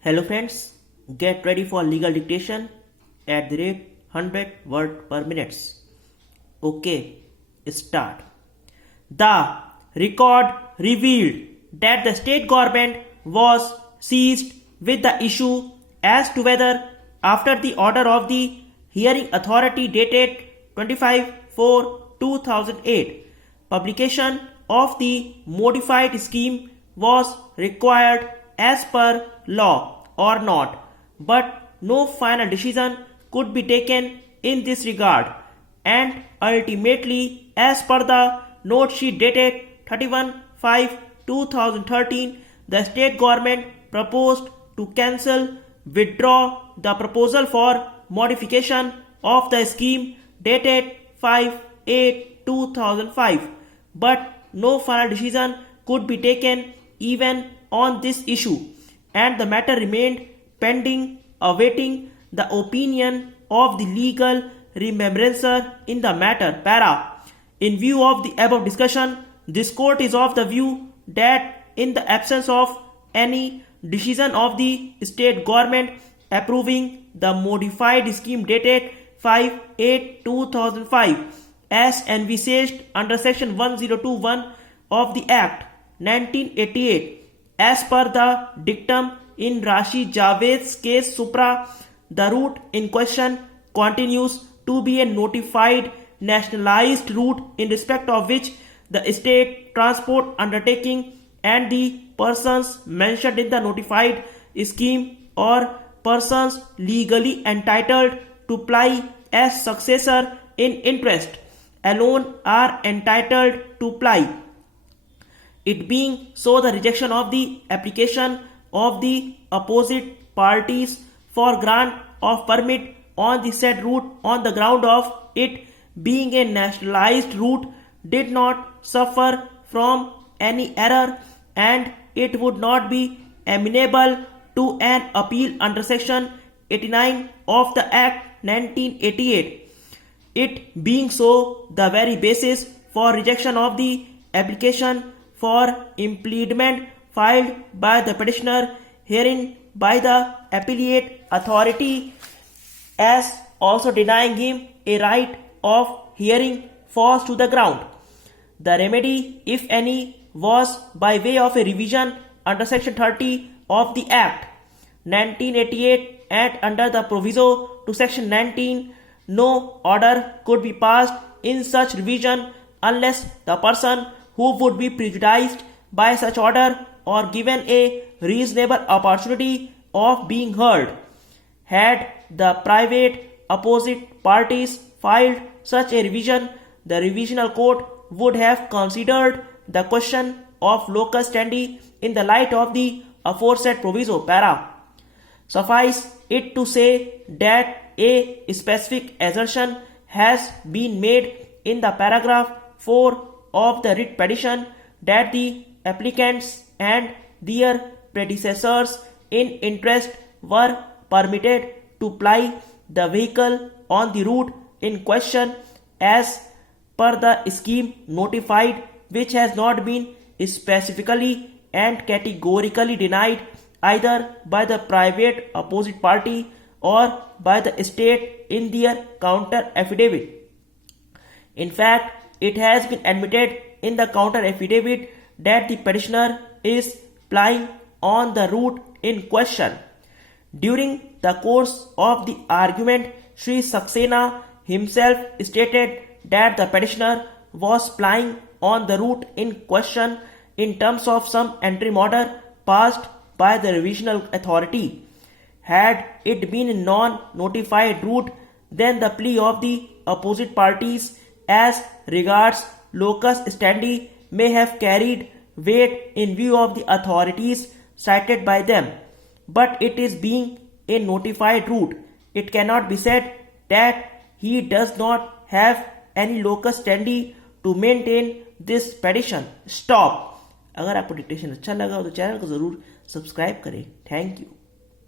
Hello friends, get ready for legal dictation at the rate 100 word per minutes. Okay, start. The record revealed that the state government was seized with the issue as to whether, after the order of the hearing authority dated 25/4/2008, publication of the modified scheme was required as per law or not, but no final decision could be taken in this regard, and ultimately, as per the note sheet dated 31/5/2013, the state government proposed to withdraw the proposal for modification of the scheme dated 5/8/2005, but no final decision could be taken even on this issue, and the matter remained pending awaiting the opinion of the legal remembrancer in the matter. Para. In view of the above discussion, this court is of the view that in the absence of any decision of the state government approving the modified scheme dated 5/8/2005 as envisaged under section 1021 of the Act 1988, as per the dictum in Rashi Javed's case supra, the route in question continues to be a notified nationalized route in respect of which the state transport undertaking and the persons mentioned in the notified scheme or persons legally entitled to ply as successor in interest alone are entitled to ply. It being so, the rejection of the application of the opposite parties for grant of permit on the said route on the ground of it being a nationalized route did not suffer from any error, and it would not be amenable to an appeal under section 89 of the Act 1988. It being so, the very basis for rejection of the application for impleadment filed by the petitioner herein by the appellate authority as also denying him a right of hearing falls to the ground. The remedy, if any, was by way of a revision under section 30 of the Act 1988, and under the proviso to section 19, no order could be passed in such revision unless the person who would be prejudiced by such order or given a reasonable opportunity of being heard. Had the private opposite parties filed such a revision, the revisional court would have considered the question of locus standi in the light of the aforesaid proviso. Para. Suffice it to say that a specific assertion has been made in the paragraph 4 of the writ petition that the applicants and their predecessors in interest were permitted to ply the vehicle on the route in question as per the scheme notified, which has not been specifically and categorically denied either by the private opposite party or by the state in their counter affidavit. In fact, it has been admitted in the counter affidavit that the petitioner is plying on the route in question. During the course of the argument, Sri Saxena himself stated that the petitioner was plying on the route in question in terms of some interim order passed by the revisional authority. Had it been a non-notified route, then the plea of the opposite parties as regards locus standi may have carried weight in view of the authorities cited by them. But it is being a notified route, it cannot be said that he does not have any locus standi to maintain this petition. Stop. अगर आपको dictation अच्छा लगा हो तो channel को ज़रूर subscribe करें. Thank you.